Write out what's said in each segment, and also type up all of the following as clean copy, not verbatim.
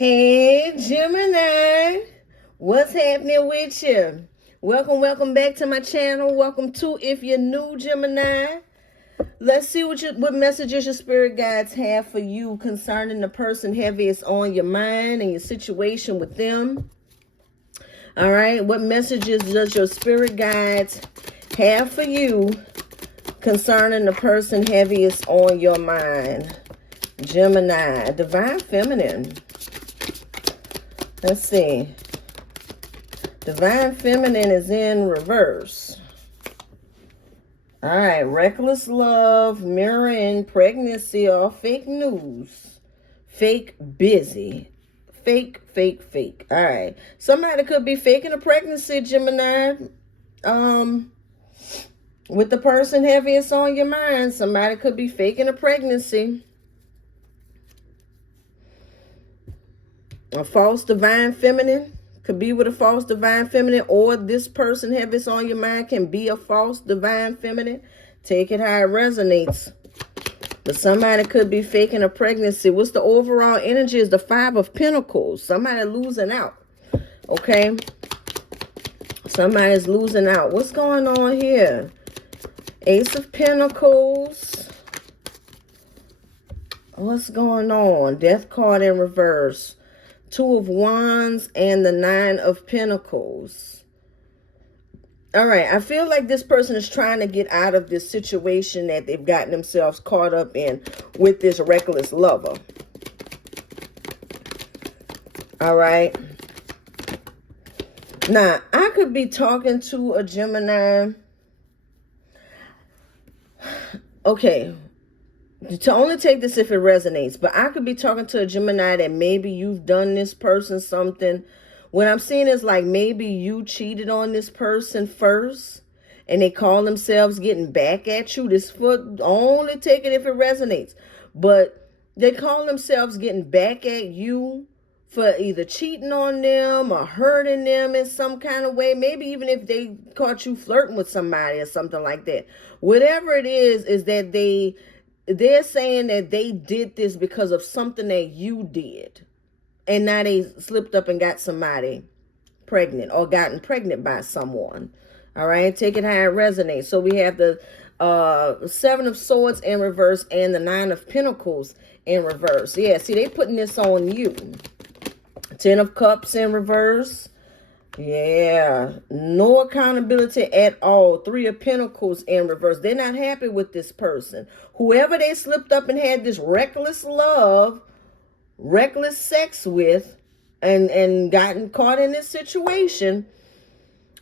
Hey, Gemini, what's happening with you? Welcome back to my channel. Welcome to, if you're new, Gemini. Let's see what messages your spirit guides have for you concerning the person heaviest on your mind and your situation with them. All right, what messages does your spirit guides have for you concerning the person heaviest on your mind? Gemini, Divine Feminine. Let's see. Divine Feminine is in reverse. All right. Reckless love, mirroring pregnancy or fake news. Fake busy. Fake. All right. Somebody could be faking a pregnancy, Gemini. With the person heaviest on your mind, somebody could be faking a pregnancy. A false divine feminine could be with a false divine feminine, or this person heaviest on your mind can be a false divine feminine. Take it how it resonates. But somebody could be faking a pregnancy. What's the overall energy? Is the Five of Pentacles. Somebody losing out. Okay. Somebody's losing out. What's going on here? Ace of Pentacles. What's going on? Death card in reverse. Two of Wands and the Nine of Pentacles. All right. I feel like this person is trying to get out of this situation that they've gotten themselves caught up in with this reckless lover. All right. Now, I could be talking to a Gemini. Okay. To only take this if it resonates, but I could be talking to a Gemini that maybe you've done this person something. What I'm seeing is like maybe you cheated on this person first and they call themselves getting back at you. This foot, only take it if it resonates, but they call themselves getting back at you for either cheating on them or hurting them in some kind of way. Maybe even if they caught you flirting with somebody or something like that. Whatever it is that they're saying that they did this because of something that you did. And now they slipped up and got somebody pregnant or gotten pregnant by someone. All right. Take it how it resonates. So we have the Seven of Swords in reverse and the Nine of Pentacles in reverse. Yeah. See, they putting this on you. Ten of Cups in reverse. Yeah, no accountability at all. Three of Pentacles in reverse. They're not happy with this person. Whoever they slipped up and had this reckless love, reckless sex with, and gotten caught in this situation,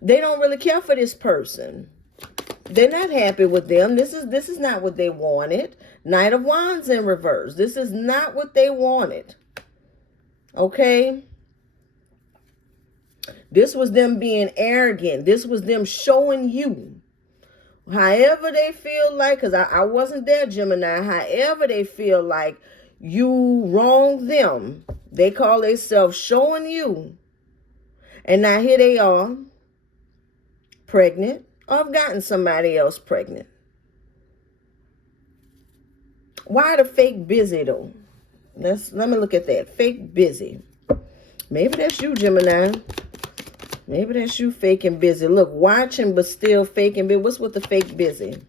they don't really care for this person. They're not happy with them. This is not what they wanted. Knight of Wands in reverse. This is not what they wanted. Okay? This was them being arrogant. This was them showing you. However they feel like, because I wasn't there, Gemini. However they feel like you wronged them. They call themselves showing you. And now here they are, pregnant, or have gotten somebody else pregnant. Why the fake busy though? Let me look at that. Fake busy. Maybe that's you, Gemini. Maybe that's you faking busy. Look, watching but still faking busy. What's with the fake busy?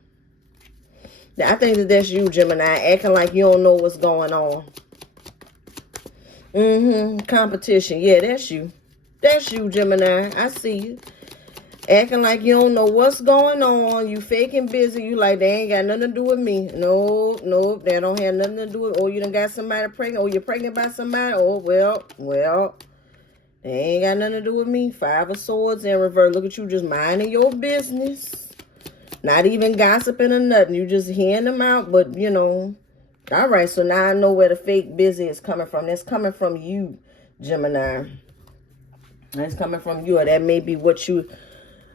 I think that's you, Gemini, acting like you don't know what's going on. Competition. Yeah, that's you. That's you, Gemini. I see you. Acting like you don't know what's going on. You faking busy. You like, they ain't got nothing to do with me. No, they don't have nothing to do with, or you done got somebody pregnant, or you're pregnant by somebody. Oh, well. They ain't got nothing to do with me. Five of Swords in reverse. Look at you just minding your business. Not even gossiping or nothing. You just hearing them out. But, you know. All right. So now I know where the fake busy is coming from. That's coming from you, Gemini. That's coming from you. Or that may be what you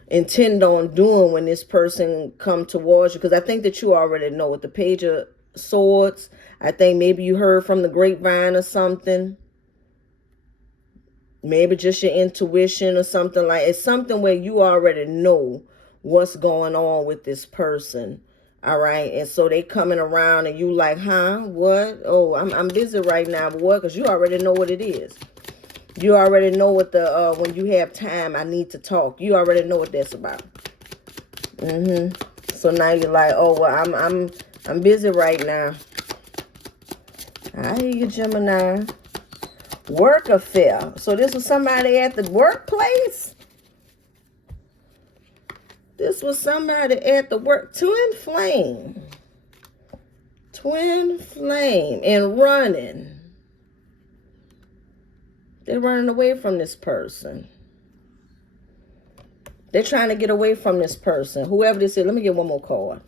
intend on doing when this person come towards you. Because I think that you already know with the Page of Swords. I think maybe you heard from the grapevine or something. Maybe just your intuition or something like, it's something where you already know what's going on with this person. All right. And so they coming around and you like, huh? What? Oh, I'm busy right now. But what? Because you already know what it is. You already know what the, when you have time, I need to talk. You already know what that's about. So now you're like, oh, well, I'm busy right now. I hear you, Gemini. Work affair. So this was somebody at the workplace? This was somebody at the work. Twinflame. Twinflame. And running. They're running away from this person. They're trying to get away from this person. Whoever this is. Let me get one more card.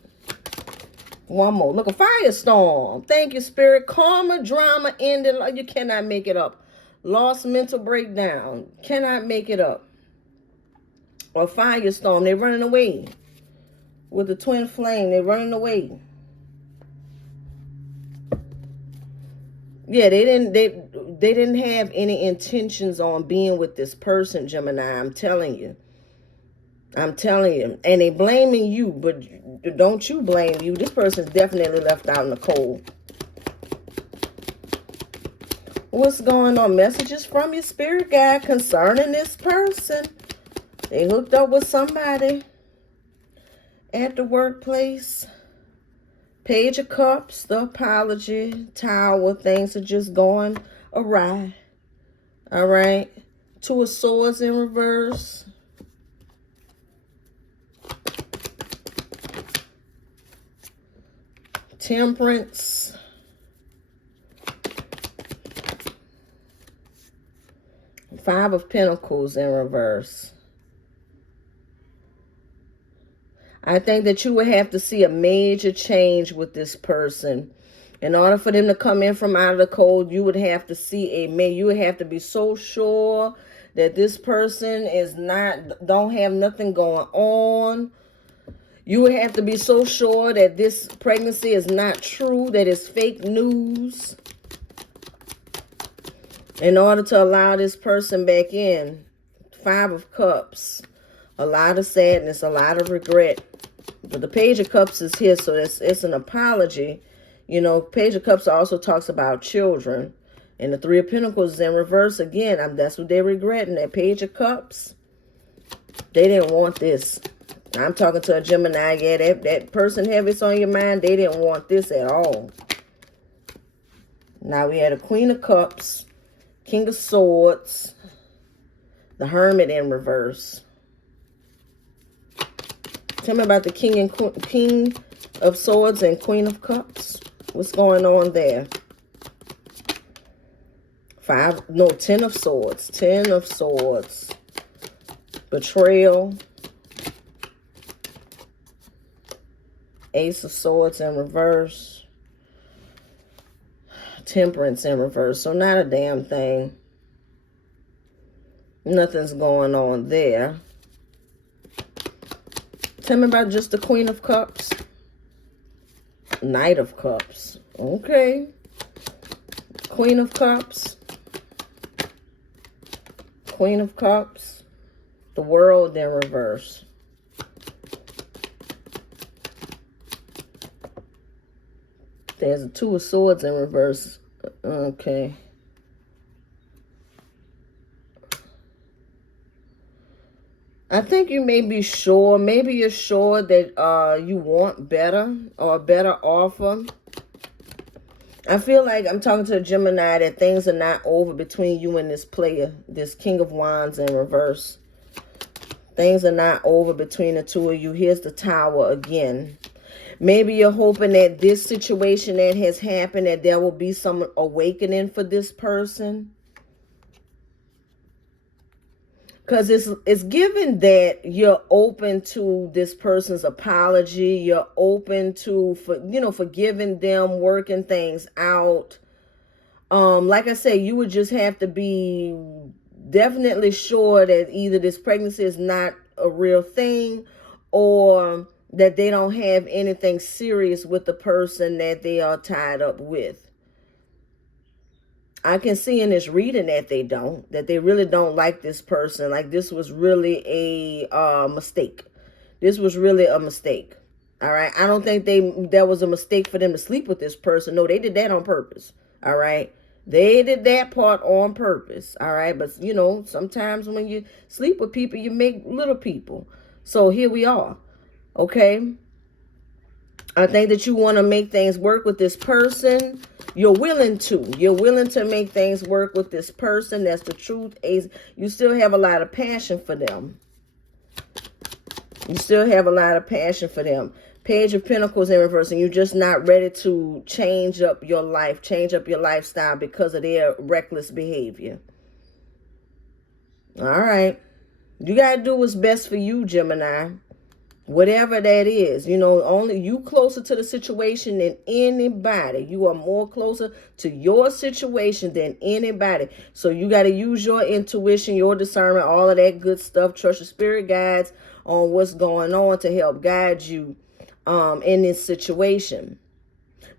One more. Look, a firestorm. Thank you, Spirit. Karma, drama, ending. You cannot make it up. Lost mental breakdown. Cannot make it up. Or firestorm. They're running away. With the twin flame. They're running away. Yeah, they didn't have any intentions on being with this person, Gemini. I'm telling you. I'm telling you. And they blaming you, but don't you blame you. This person's definitely left out in the cold. What's going on? Messages from your spirit guide concerning this person. They hooked up with somebody at the workplace. Page of Cups, the apology, Tower, things are just going awry. All right. Two of Swords in reverse. Temperance. Five of Pentacles in reverse. I think that you would have to see a major change with this person. In order for them to come in from out of the cold, you would have to see you would have to be so sure that this person don't have nothing going on. You would have to be so sure that this pregnancy is not true, that it's fake news. In order to allow this person back in. Five of Cups. A lot of sadness, a lot of regret. But the Page of Cups is here, so it's an apology. You know, Page of Cups also talks about children. And the Three of Pentacles is in reverse again. That's what they're regretting. That Page of Cups. They didn't want this. I'm talking to a Gemini. Yeah, that person have this on your mind. They didn't want this at all. Now we had a Queen of Cups. King of Swords. The Hermit in reverse. Tell me about the King of Swords and Queen of Cups. What's going on there? Ten of Swords. Ten of Swords. Betrayal. Ace of Swords in reverse. Temperance in reverse. So not a damn thing. Nothing's going on there. Tell me about just the Queen of Cups. Knight of Cups. Okay. Queen of Cups. Queen of Cups. The World in reverse. There's a Two of Swords in reverse. Okay. I think you may be sure. Maybe you're sure that you want better or a better offer. I feel like I'm talking to a Gemini that things are not over between you and this player. This King of Wands in reverse. Things are not over between the two of you. Here's the Tower again. Maybe you're hoping that this situation that has happened, that there will be some awakening for this person. Because it's given that you're open to this person's apology. You're open to, forgiving them, working things out. Like I say, you would just have to be definitely sure that either this pregnancy is not a real thing or that they don't have anything serious with the person that they are tied up with. I can see in this reading that they really don't like this person. Like this was really a mistake. This was really a mistake. All right. I don't think that was a mistake for them to sleep with this person. No, they did that on purpose. All right. They did that part on purpose. All right. But, you know, sometimes when you sleep with people, you make little people. So here we are. Okay. I think that you want to make things work with this person. You're willing to. You're willing to make things work with this person. That's the truth. You still have a lot of passion for them. You still have a lot of passion for them. Page of Pentacles in reverse, and you're just not ready to change up your life, change up your lifestyle because of their reckless behavior. All right. You got to do what's best for you, Gemini. Whatever that is, you know, only you closer to the situation than anybody. You are more closer to your situation than anybody. So you got to use your intuition, your discernment, all of that good stuff. Trust your spirit guides on what's going on to help guide you in this situation.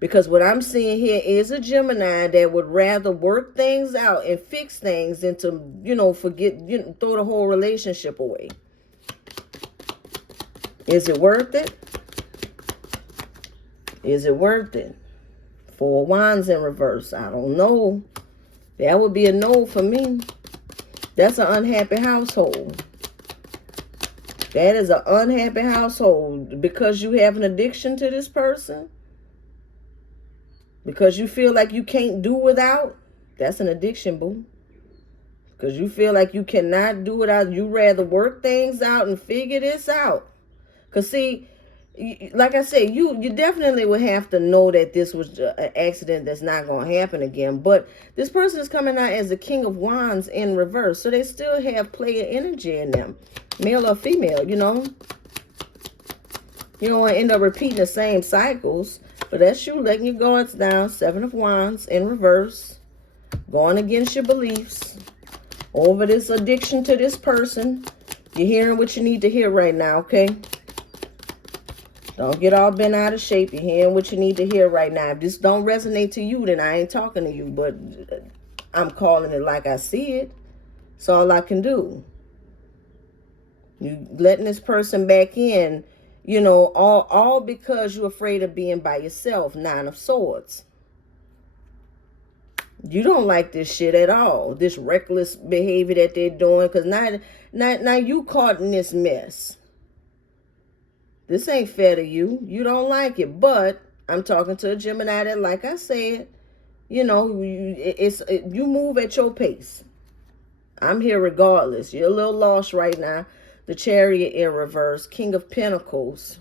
Because what I'm seeing here is a Gemini that would rather work things out and fix things than to, you know, throw the whole relationship away. Is it worth it? Is it worth it? 4 of Wands in reverse. I don't know. That would be a no for me. That's an unhappy household. That is an unhappy household because you have an addiction to this person. Because you feel like you can't do without. That's an addiction, boo. Because you feel like you cannot do without. You rather work things out and figure this out. Because, see, like I said, you definitely would have to know that this was an accident that's not going to happen again. But this person is coming out as the King of Wands in reverse. So they still have player energy in them. Male or female, you know. You don't want to end up repeating the same cycles. But that's you letting your guards down. 7 of Wands in reverse. Going against your beliefs. Over this addiction to this person. You're hearing what you need to hear right now, okay? Don't get all bent out of shape. You're hearing what you need to hear right now. If this don't resonate to you, then I ain't talking to you. But I'm calling it like I see it. That's all I can do. You letting this person back in, you know, all because you're afraid of being by yourself. 9 of Swords. You don't like this shit at all. This reckless behavior that they're doing. Because now you caught in this mess. This ain't fair to you. You don't like it. But I'm talking to a Gemini that, like I said, you know, you move at your pace. I'm here regardless. You're a little lost right now. The Chariot in reverse. King of Pentacles.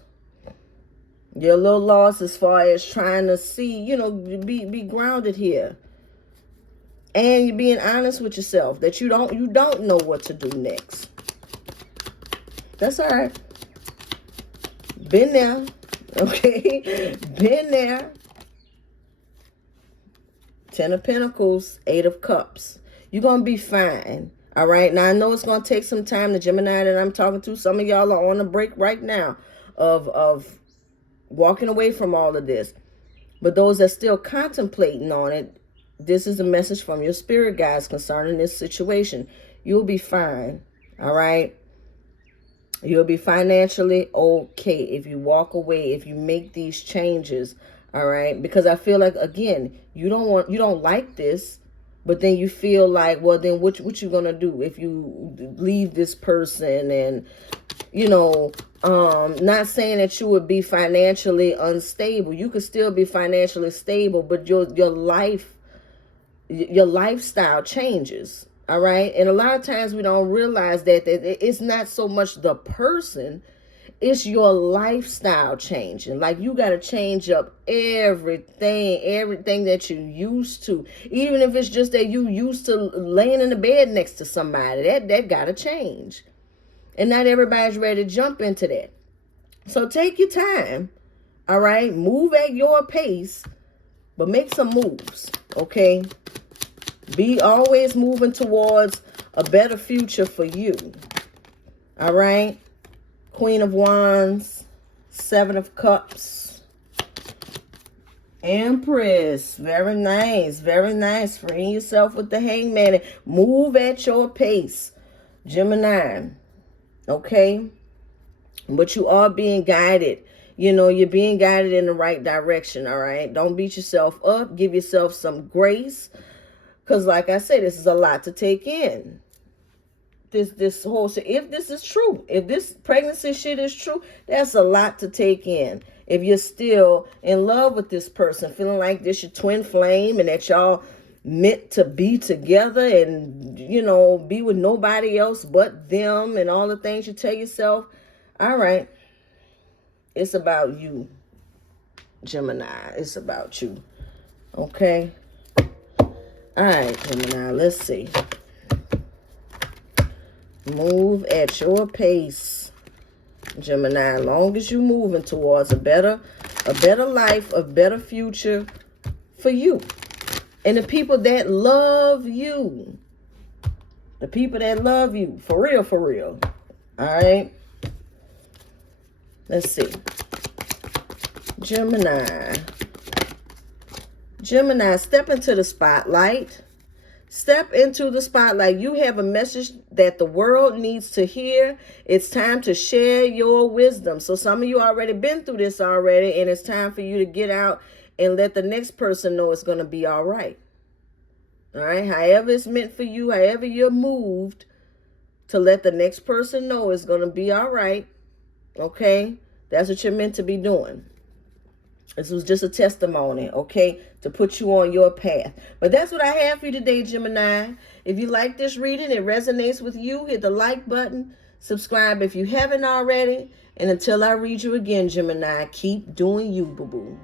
You're a little lost as far as trying to see, you know, be grounded here. And you're being honest with yourself that you don't know what to do next. That's all right. Been there, okay? Been there. 10 of Pentacles, 8 of Cups. You're going to be fine, all right? Now, I know it's going to take some time. The Gemini that I'm talking to, some of y'all are on a break right now of walking away from all of this. But those that still contemplating on it, this is a message from your spirit guides concerning this situation. You'll be fine, all right? You'll be financially okay if you walk away, if you make these changes, all right? Because I feel like, again, you don't like this, but then you feel like, well, then what you gonna do if you leave this person? And, you know, not saying that you would be financially unstable. You could still be financially stable, but your lifestyle changes. All right. And a lot of times we don't realize that it's not so much the person, it's your lifestyle changing. Like you got to change up everything that you used to. Even if it's just that you used to laying in the bed next to somebody, that got to change. And not everybody's ready to jump into that. So take your time. All right. Move at your pace, but make some moves. Okay. Be always moving towards a better future for you. All right. Queen of Wands, 7 of Cups, Empress. Very nice. Very nice. Freeing yourself with the Hangman. Move at your pace, Gemini. Okay. But you are being guided. You're being guided in the right direction, all right? Don't beat yourself up. Give yourself some grace. Because like I said, this is a lot to take in. This whole shit, if this is true, if this pregnancy shit is true, that's a lot to take in. If you're still in love with this person, feeling like this your twin flame and that y'all meant to be together and, be with nobody else but them and all the things you tell yourself, all right, it's about you, Gemini. It's about you. Okay? All right, Gemini, let's see. Move at your pace, Gemini. As long as you're moving towards a better life, a better future for you. And the people that love you. The people that love you. For real, for real. All right. Let's see. Gemini. Gemini, step into the spotlight. Step into the spotlight. You have a message that the world needs to hear. It's time to share your wisdom. So some of you already been through this already, and it's time for you to get out and let the next person know it's going to be all right. All right? However it's meant for you, however you're moved, to let the next person know it's going to be all right. Okay? That's what you're meant to be doing. This was just a testimony, okay, to put you on your path. But that's what I have for you today, Gemini. If you like this reading, it resonates with you, hit the like button, subscribe if you haven't already. And until I read you again, Gemini, keep doing you, boo-boo.